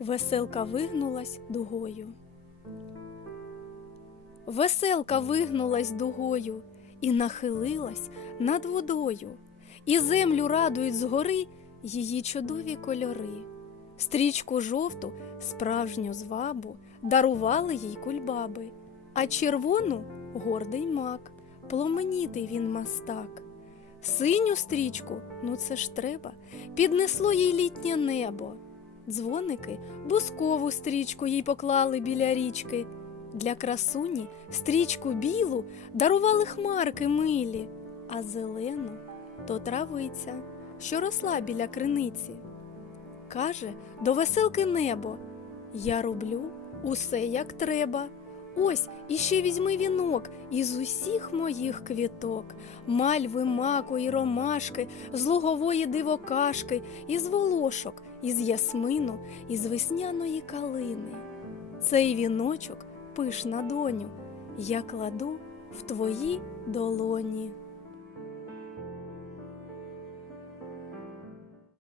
Веселка вигнулась дугою. Веселка вигнулась дугою і нахилилась над водою, і землю радують згори її чудові кольори. Стрічку жовту, справжню звабу, дарували їй кульбаби, а червону гордий мак, пломенітий він мастак. Синю стрічку, ну це ж треба, піднесло їй літнє небо. Дзвоники бускову стрічку їй поклали біля річки. Для красуні стрічку білу дарували хмарки милі, а зелену то травиця, що росла біля криниці. Каже до веселки небо Я роблю усе як треба. Ось іще візьми вінок із усіх моїх квіток, мальви, маку і ромашки, з лугової дивокашки, із волошок, із ясмину, із весняної калини. Цей віночок пишна доню, я кладу в твої долоні.